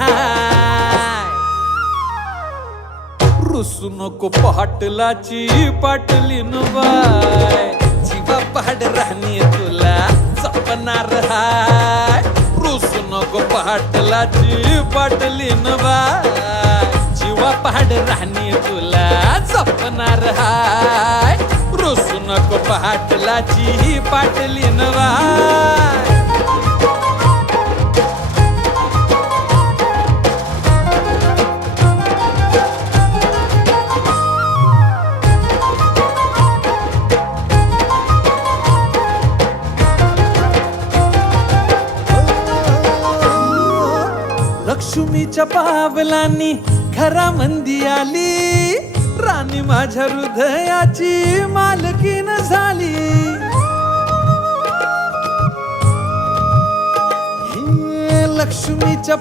हाय. रुसू नको पाटलाची पाटलीन बाय, जीवा पाड राहणी तुला जपणार हाय. रुसू नको पाटलाची पाटलीन बाय, जीवा पाड राहणी तुला जपणार हाय. रुसू नको पाटलाची पाटलीन बाय. लक्ष्मीच्या पावलांनी घरामंदी आली, राणी माझ्या हृदयाची मालकीन झाली. हे लक्ष्मीच्या